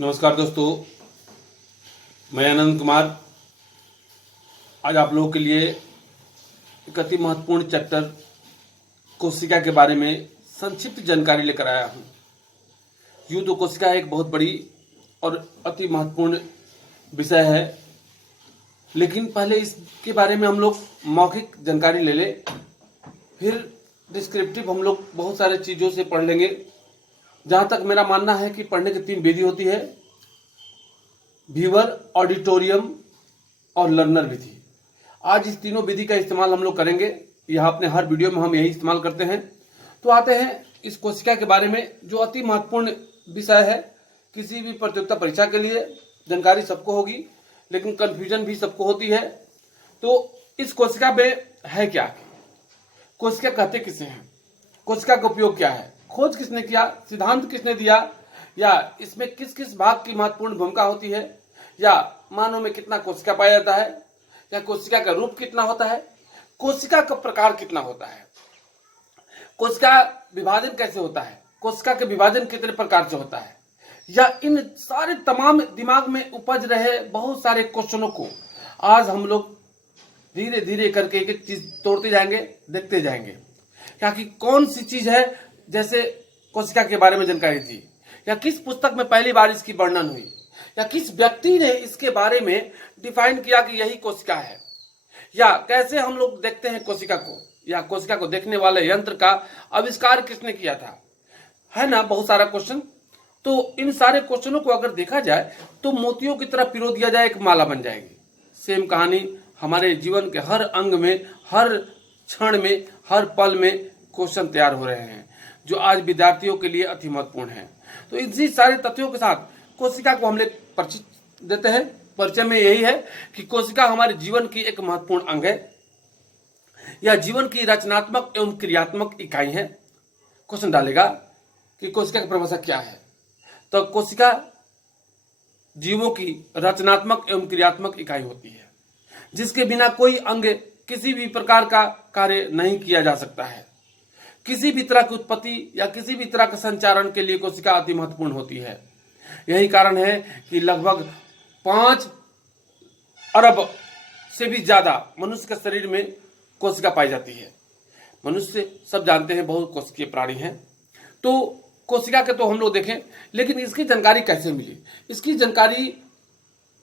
नमस्कार दोस्तों, मैं आनंद कुमार आज आप लोगों के लिए एक अति महत्वपूर्ण चैप्टर कोशिका के बारे में संक्षिप्त जानकारी लेकर आया हूँ। यूँ तो कोशिका एक बहुत बड़ी और अति महत्वपूर्ण विषय है, लेकिन पहले इसके बारे में हम लोग मौखिक जानकारी ले लें, फिर डिस्क्रिप्टिव हम लोग बहुत सारे चीज़ों से पढ़ लेंगे। जहाँ तक मेरा मानना है कि पढ़ने की 3 विधि होती है, व्यूअर, ऑडिटोरियम और लर्नर विधि। आज इस तीनों विधि का इस्तेमाल हम लोग करेंगे। यह अपने हर वीडियो में हम यही इस्तेमाल करते हैं। तो आते हैं इस कोशिका के बारे में, जो अति महत्वपूर्ण विषय है। किसी भी प्रतियोगिता परीक्षा के लिए जानकारी सबको होगी, लेकिन कन्फ्यूजन भी सबको होती है। तो इस कोशिका में है क्या, कोशिका कहते किसे हैं, कोशिका का उपयोग क्या है, खोज किसने किया, सिद्धांत किसने दिया, या इसमें किस किस भाग की महत्वपूर्ण भूमिका होती है, या मानव में कितना कोशिका पाया जाता है, या कोशिका का रूप कितना होता है, कोशिका का प्रकार कितना होता है, कोशिका विभाजन कैसे होता है, कोशिका के विभाजन कितने प्रकार से होता है, या इन सारे तमाम दिमाग में उपज रहे बहुत सारे क्वेश्चनों को आज हम लोग धीरे धीरे करके एक एक चीज तोड़ते जाएंगे, देखते जाएंगे। क्या कि कौन सी चीज है, जैसे कोशिका के बारे में जानकारी दी, या किस पुस्तक में पहली बार इसकी वर्णन हुई, या किस व्यक्ति ने इसके बारे में डिफाइन किया कि यही कोशिका है, या कैसे हम लोग देखते हैं कोशिका को, या कोशिका को देखने वाले यंत्र का आविष्कार किसने किया था, है ना, बहुत सारा क्वेश्चन। तो इन सारे क्वेश्चनों को अगर देखा जाए तो मोतियों की तरह पिरो दिया जाए, एक माला बन जाएगी। सेम कहानी हमारे जीवन के हर अंग में, हर क्षण में, हर पल में क्वेश्चन तैयार हो रहे हैं, जो आज विद्यार्थियों के लिए अति महत्वपूर्ण है। तो इसी सारे तथ्यों के साथ कोशिका को हम लोग परिचित देते हैं। परिचय में यही है कि कोशिका हमारे जीवन की एक महत्वपूर्ण अंग है, या जीवन की रचनात्मक एवं क्रियात्मक इकाई है। क्वेश्चन डालेगा कि कोशिका की परिभाषा क्या है, तो कोशिका जीवों की रचनात्मक एवं क्रियात्मक इकाई होती है, जिसके बिना कोई अंग किसी भी प्रकार का कार्य नहीं किया जा सकता है। किसी भी तरह की उत्पत्ति या किसी भी तरह के संचारण के लिए कोशिका अति महत्वपूर्ण होती है। यही कारण है कि लगभग 5 अरब से भी ज्यादा मनुष्य के शरीर में कोशिका पाई जाती है। मनुष्य सब जानते हैं बहुत कोशिकीय प्राणी हैं। तो कोशिका के तो हम लोग देखें, लेकिन इसकी जानकारी कैसे मिली? इसकी जानकारी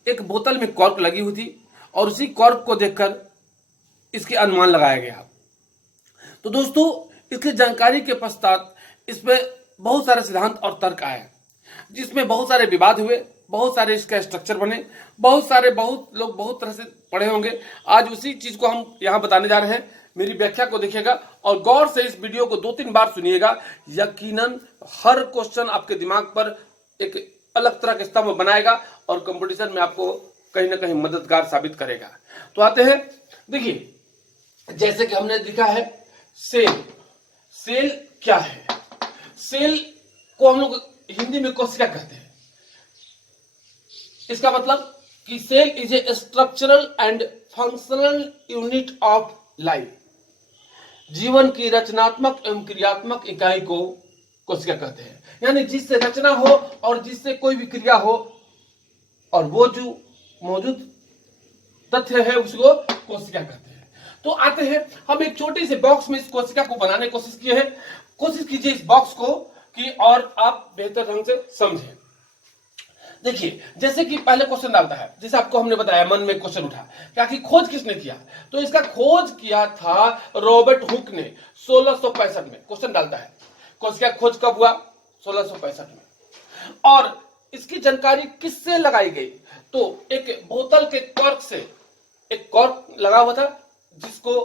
एक बोतल में कॉर्क लगी हुई थी, और उसी कॉर्क को देखकर इसके अनुमान लगाया गया। तो दोस्तों, इसकी जानकारी के पश्चात इसमें बहुत सारे सिद्धांत और तर्क आए, जिसमें बहुत सारे विवाद हुए, बहुत सारे इसका स्ट्रक्चर बने, बहुत लोग बहुत तरह से पढ़े होंगे। आज उसी चीज को हम यहाँ बताने जा रहे हैं। मेरी व्याख्या को देखिएगा और गौर से इस वीडियो को 2-3 बार सुनिएगा। यकीनन हर क्वेश्चन आपके दिमाग पर एक अलग तरह का स्तंभ बनाएगा और कंपटीशन में आपको कहीं ना कहीं मददगार साबित करेगा। तो आते हैं, देखिए, जैसे कि हमने लिखा है सेल। सेल क्या है? सेल को हम लोग हिंदी में कोशिका कहते हैं। इसका मतलब कि cell is a structural and functional unit of life. जीवन की रचनात्मक एवं क्रियात्मक इकाई को कोशिका कहते हैं, यानी जिससे रचना हो और जिससे कोई भी क्रिया हो, और वो जो मौजूद तथ्य है उसको कोशिका कहते हैं। तो आते हैं, हम एक छोटे से बॉक्स में इस कोशिका को बनाने की कोशिश किए हैं। कोशिश कीजिए इस बॉक्स को कि और आप बेहतर ढंग से समझें। देखिए, जैसे कि पहले क्वेश्चन डालता है, जैसे आपको हमने बताया, मन में क्वेश्चन उठा क्या कि खोज किसने किया, तो इसका खोज किया था रॉबर्ट हुक ने 1665 में। क्वेश्चन डालता है कोशिका खोज कब हुआ? 1665 में। और इसकी जानकारी किससे लगाई गई? तो एक बोतल के कॉर्क से, एक कॉर्क लगा हुआ था जिसको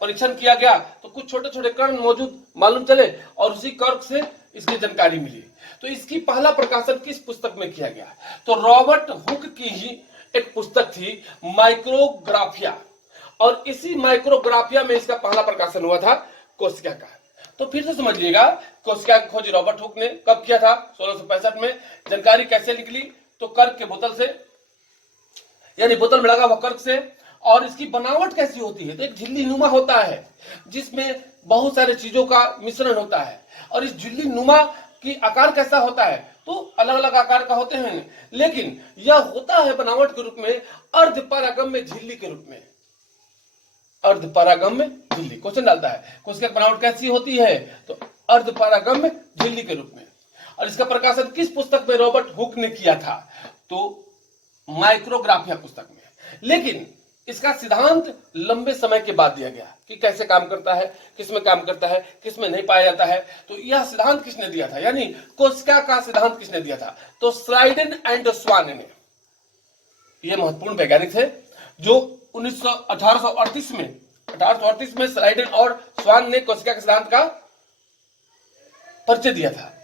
परीक्षण किया गया, तो कुछ छोटे छोटे कण मौजूद मालूम चले और उसी कॉर्क से इसकी जानकारी मिली। तो इसकी पहला प्रकाशन किस पुस्तक में किया गया? तो रॉबर्ट हुक की ही एक पुस्तक थी, माइक्रोग्राफिया, और इसी माइक्रोग्राफिया में इसका पहला प्रकाशन हुआ था कोशिका का। तो फिर से समझिएगा, कोशिका की खोज रॉबर्ट हुक ने कब किया था? 1665 में। जानकारी कैसे निकली? तो कर्क के बोतल से, यानी बोतल में लगा हुआ कर्क से। और इसकी बनावट कैसी होती है? तो एक झिल्ली नुमा होता है, जिसमें बहुत सारे चीजों का मिश्रण होता है। और इस झिल्ली नुमा की आकार कैसा होता है? तो अलग अलग आकार का होते हैं, लेकिन यह होता है बनावट के रूप में अर्धपरागम्य झिल्ली के रूप में। अर्धपरागम्य झिल्ली क्वेश्चन डालता है, कोशिका की बनावट कैसी होती है, तो अर्धपरागम्य झिल्ली के रूप में। और इसका प्रकाशन किस पुस्तक में रॉबर्ट हुक ने किया था, तो माइक्रोग्राफिया पुस्तक में। लेकिन इसका सिद्धांत लंबे समय के बाद दिया गया कि कैसे काम करता है, किसमें काम करता है, किसमें नहीं पाया जाता है। तो यह सिद्धांत किसने दिया था, यानी कोशिका का सिद्धांत किसने दिया था, तो श्राइडन एंड स्वान ने। यह महत्वपूर्ण वैज्ञानिक थे जो 1838 में श्राइडन और स्वान ने कोशिका के सिद्धांत का परिचय दिया था।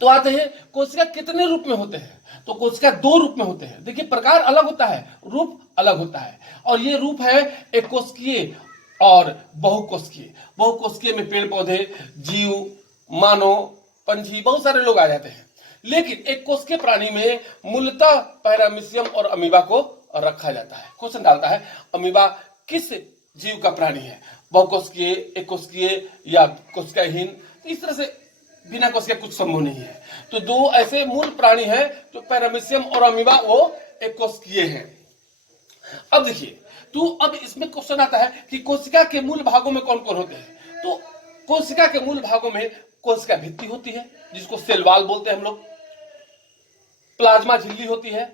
तो आते हैं कोशिका कितने रूप में होते हैं, तो कोशिका दो रूप में होते हैं। देखिए प्रकार अलग होता है, रूप अलग होता है। और ये रूप है एक कोशिकीय और बहुकोशिकीय। बहुकोशिकीय में पेड़ पौधे, जीव, मानव, पंछी, बहुत सारे लोग आ जाते हैं। लेकिन एक कोशिकीय प्राणी में मूलतः पैरामीशियम और अमीबा को रखा जाता है। क्वेश्चन डालता है अमीबा किस जीव का प्राणी है, बहुकोशिकीय, एक कोशिकीय या कोशिकाहीन। इस तरह से बिना कोशिका कुछ संभव नहीं है। तो दो ऐसे मूल प्राणी हैं जो पैरामीशियम और अमीबा, वो एक कोशिकीय हैं। अब देखिए, तो अब इसमें क्वेश्चन आता है कि कोशिका के मूल भागों में कौन कौन होते हैं। तो कोशिका के मूल भागों में कोशिका भित्ति होती है जिसको सेल वॉल बोलते हैं हम लोग, प्लाज्मा झिल्ली होती है,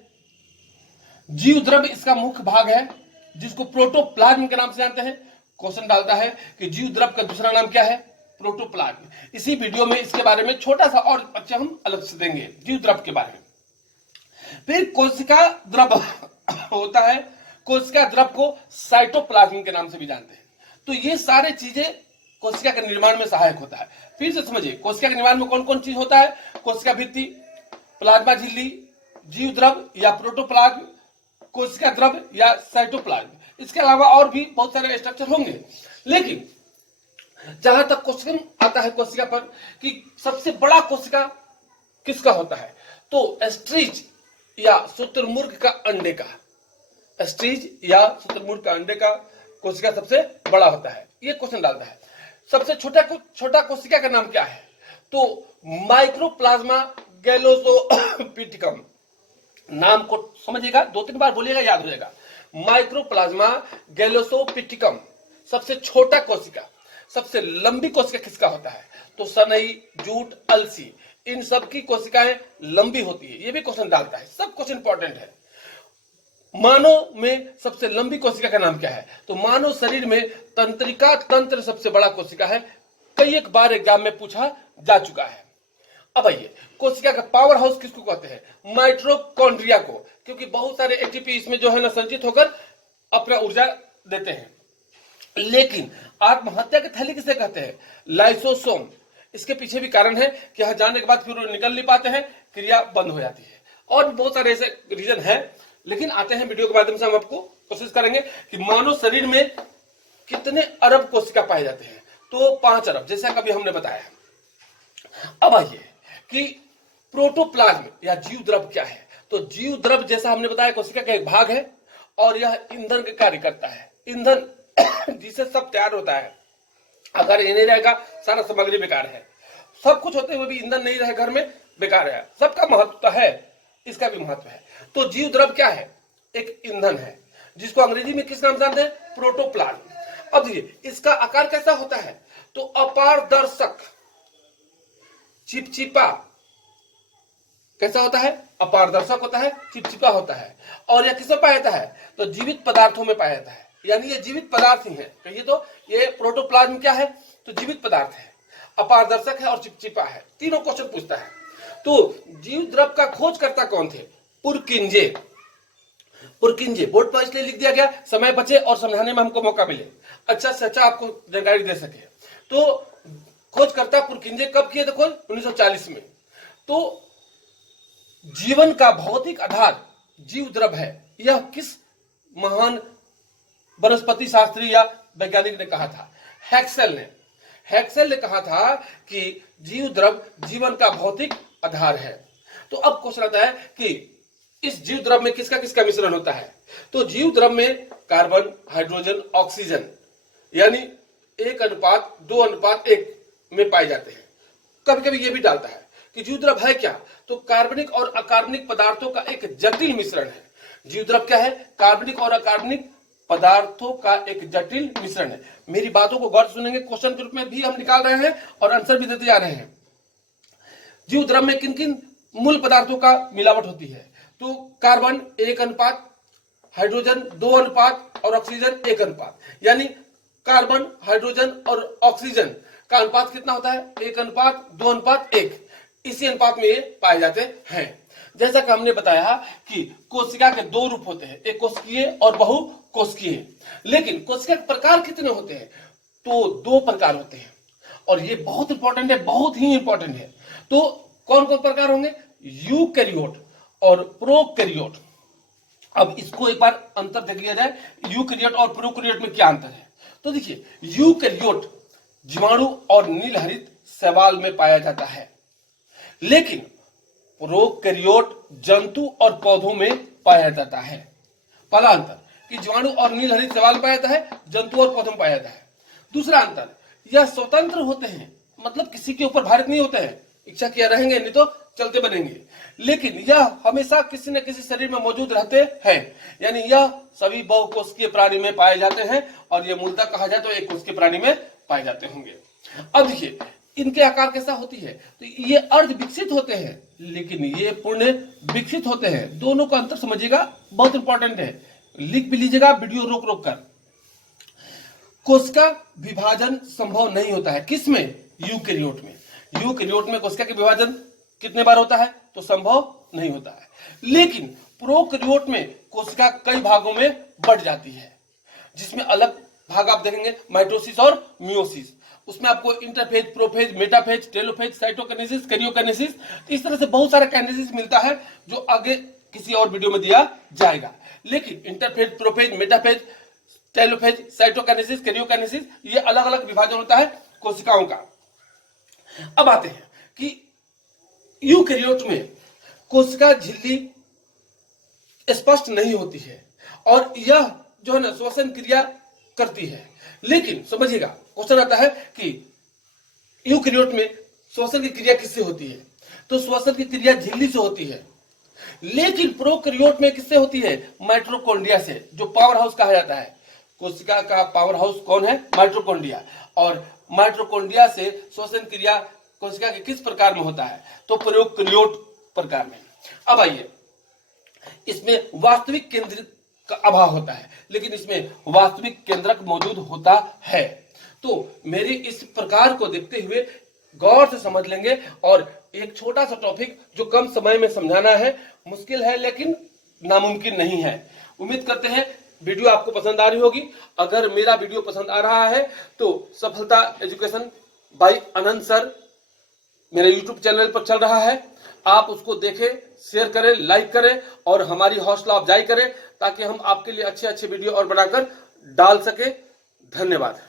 जीव द्रव्य इसका मुख्य भाग है जिसको प्रोटोप्लाज्म के नाम से जानते हैं। क्वेश्चन डालता है कि जीव द्रव्य का दूसरा नाम क्या है, प्रोटोप्लाज्म। इसी वीडियो में इसके बारे में छोटा सा और अच्छा हम अलग से देंगे जीव द्रव्य के बारे में। फिर कोशिका द्रव्य होता है, कोशिका द्रव्य को साइटोप्लाज्म के नाम से भी जानते हैं। तो ये सारे चीजें कोशिका के निर्माण में सहायक होता है। फिर से समझिए, कोशिका के निर्माण में कौन कौन चीज होता है, कोशिका भित्ति, प्लाज्मा झिल्ली, जीव द्रव्य या प्रोटोप्लाज्म, कोशिका द्रव्य या साइटोप्लाज्म। इसके अलावा और भी बहुत सारे स्ट्रक्चर होंगे। लेकिन जहां तक क्वेश्चन आता है कोशिका पर कि सबसे बड़ा कोशिका किसका होता है, तो एस्ट्रीज या शुतुरमुर्ग का अंडे का, एस्ट्रीज या शुतुरमुर्ग का अंडे का कोशिका सबसे बड़ा होता है। ये क्वेश्चन डालता है। सबसे छोटा कोशिका का नाम क्या है, तो माइक्रोप्लाज्मा गैलोसोपिटिकम। नाम को समझिएगा, 2-3 बार बोलिएगा, याद हो जाएगा। माइक्रोप्लाज्मा गैलोसोपिटिकम सबसे छोटा कोशिका। सबसे लंबी कोशिका किसका होता है, तो सनई, जूट, अलसी, इन सब की कोशिकाएं लंबी होती है। ये भी क्वेश्चन डालता है, सब क्वेश्चन इंपॉर्टेंट है। मानव में सबसे लंबी कोशिका का नाम क्या है, तो मानव शरीर में तंत्रिका तंत्र सबसे बड़ा कोशिका है। कई एक बार एग्जाम में पूछा जा चुका है। अब आइए, कोशिका का पावर हाउस किसको कहते हैं, माइटोकॉन्ड्रिया को, क्योंकि बहुत सारे एटीपी इसमें जो है ना संचित होकर अपना ऊर्जा देते हैं। लेकिन आत्महत्या के थैली किसे कहते हैं, लाइसोसोम। इसके पीछे भी कारण है कि यहां जाने के बाद फिर वो निकल नहीं पाते हैं, क्रिया बंद हो जाती है। और भी बहुत सारे ऐसे रीजन है, लेकिन आते हैं वीडियो के माध्यम से हम आपको कोशिश करेंगे कि मानव शरीर में कितने अरब कोशिका पाए जाते हैं, तो 5 अरब, जैसा कभी हमने बताया। अब आइए कि प्रोटोप्लाज्म या जीव द्रव्य क्या है, तो जीव द्रव्य जैसा हमने बताया कोशिका का एक भाग है और यह ईंधन का कार्य करता है। ईंधन जिससे सब तैयार होता है। अगर ये नहीं रहेगा सारा सामग्री बेकार है। सब कुछ होते हुए भी ईंधन नहीं रहे घर में, बेकार है। सबका महत्व तो है, इसका भी महत्व है। तो जीव द्रव्य क्या है, एक ईंधन है जिसको अंग्रेजी में किस नाम से जानते हैं, प्रोटोप्लाज्म। अब देखिए इसका आकार कैसा होता है, तो अपारदर्शक, चिपचिपा। कैसा होता है, अपारदर्शक होता है, चिपचिपा होता है। और यह किसमें पाया जाता है, तो जीवित पदार्थों में पाया जाता है, यानी ये जीवित पदार्थ ही है। कहिए तो ये प्रोटोप्लाज्म क्या है, तो जीवित पदार्थ है, अपारदर्शक है और चिपचिपा है। तीनों क्वेश्चन पूछता है। तो जीव द्रव्य का खोजकर्ता कौन थे, पुरकिंजे। पुरकिंजे बोर्ड पर इसलिए लिख दिया गया, समय बचे और समझाने में हमको मौका मिले, अच्छा से अच्छा आपको जानकारी दे सके। तो खोजकर्ता पुरकिंजे कब किए थे खोज, 1940 में। तो जीवन का भौतिक आधार जीव द्रव्य है, यह किस महान वनस्पति शास्त्री या वैज्ञानिक ने कहा था, हैक्सेल ने। हैक्सेल ने कहा था कि जीव द्रव्य जीवन का भौतिक आधार है। तो अब क्वेश्चन आता है कि इस जीव द्रव्य में किसका किसका मिश्रण होता है, तो जीव द्रव्य में कार्बन, हाइड्रोजन, ऑक्सीजन, यानी 1:2:1 में पाए जाते हैं। कभी कभी ये भी डालता है कि जीव द्रव है क्या, तो कार्बनिक और अकार्बनिक पदार्थों का एक जटिल मिश्रण है। जीव द्रव क्या है? कार्बनिक और अकार्बनिक पदार्थों का एक जटिल मिश्रण है। मेरी बातों को गौर से सुनेंगे, क्वेश्चन के रूप में भी हम निकाल रहे हैं और आंसर भी देते जा रहे हैं। जीव द्रव में किन किन मूल पदार्थों का मिलावट होती है? तो कार्बन 1 अनुपात, हाइड्रोजन 2 अनुपात और ऑक्सीजन 1 अनुपात। यानी कार्बन, हाइड्रोजन और ऑक्सीजन का अनुपात कितना होता है? 1 अनुपात 2 अनुपात 1। इसी अनुपात में ये पाए जाते हैं। जैसा कि हमने बताया कि कोशिका के 2 रूप होते हैं, एक कोशिकीय और बहुकोशिकीय। लेकिन कोशिका के प्रकार कितने होते हैं? तो 2 प्रकार होते हैं और ये बहुत इंपॉर्टेंट है, बहुत ही इंपॉर्टेंट है। तो कौन कौन प्रकार होंगे? यूकैरियोट और प्रोकैरियोट। अब इसको एक बार अंतर देख लिया जाए, यूकैरियोट और प्रोकैरियोट में क्या अंतर है। तो देखिए, यूकैरियोट जीवाणु और नीलहरित शैवाल में पाया जाता है, लेकिन प्रोकैरियोट जंतु और पौधों में पाया जाता है। पहला अंतर कि जीवाणु और नीलहरित शैवाल में पाया जाता है, जंतु और पौधों में पाया जाता है। दूसरा अंतर, यह स्वतंत्र होते हैं, मतलब किसी के ऊपर भारित नहीं होते हैं, इच्छा किया रहेंगे नहीं तो चलते बनेंगे, लेकिन यह हमेशा किसी न किसी शरीर में मौजूद रहते हैं। यानी यह सभी बहुकोशिकीय प्राणी में पाए जाते हैं और यह मूलतः कहा जाए तो एक कोशिकीय प्राणी में पाए जाते होंगे। अब देखिए, इनके आकार कैसा होती है? तो ये अर्ध विकसित होते हैं, लेकिन ये पूर्ण विकसित होते हैं। दोनों का अंतर समझिएगा, बहुत इंपॉर्टेंट है, लिख भी लीजिएगा वीडियो रोक रोक कर। कोशिका विभाजन संभव नहीं होता है, किसमें? यूकैरियोट में। यूकैरियोट में कोशिका के विभाजन कितने बार होता है? तो संभव नहीं होता है। लेकिन प्रोकैरियोट में कोशिका कई भागों में बढ़ जाती है, जिसमें अलग भाग आप देखेंगे, माइटोसिस और मियोसिस। उसमें आपको interphase, prophase, metaphase, telophase, cytokinesis, karyokinesis, इस तरह से बहुत सारा काइनेसिस मिलता है जो आगे किसी और वीडियो में दिया जाएगा। लेकिन interphase, prophase, metaphase, telophase, cytokinesis, karyokinesis, ये अलग अलग विभाजन होता है कोशिकाओं का। अब आते हैं कि यूकैरियोट में कोशिका झिल्ली स्पष्ट नहीं होती है और यह जो है ना श्वसन क्रिया करती है। लेकिन समझिएगा, क्वेश्चन आता है कि यूकैरियोट में श्वसन की क्रिया किससे होती है? तो श्वसन की क्रिया झिल्ली से होती है। लेकिन प्रोकैरियोट में किससे होती है? माइटोकॉन्ड्रिया से, जो पावर हाउस कहा जाता है। कोशिका का पावर हाउस कौन है? माइटोकॉन्ड्रिया। और माइटोकॉन्ड्रिया से श्वसन क्रिया कोशिका के किस प्रकार में होता है? तो प्रोकैरियोट प्रकार में। अब आइए, इसमें वास्तविक केंद्रक का अभाव होता है, लेकिन इसमें वास्तविक केंद्रक मौजूद होता है। तो मेरे इस प्रकार को देखते हुए गौर से समझ लेंगे। और एक छोटा सा टॉपिक जो कम समय में समझाना है, मुश्किल है लेकिन नामुमकिन नहीं है। उम्मीद करते हैं वीडियो आपको पसंद आ रही होगी। अगर मेरा वीडियो पसंद आ रहा है तो सफलता एजुकेशन बाय अनंत सर मेरे YouTube चैनल पर चल रहा है, आप उसको देखें, शेयर करें, लाइक करें और हमारी हौसला अफजाई करें, ताकि हम आपके लिए अच्छे अच्छे वीडियो और बनाकर डाल सके। धन्यवाद।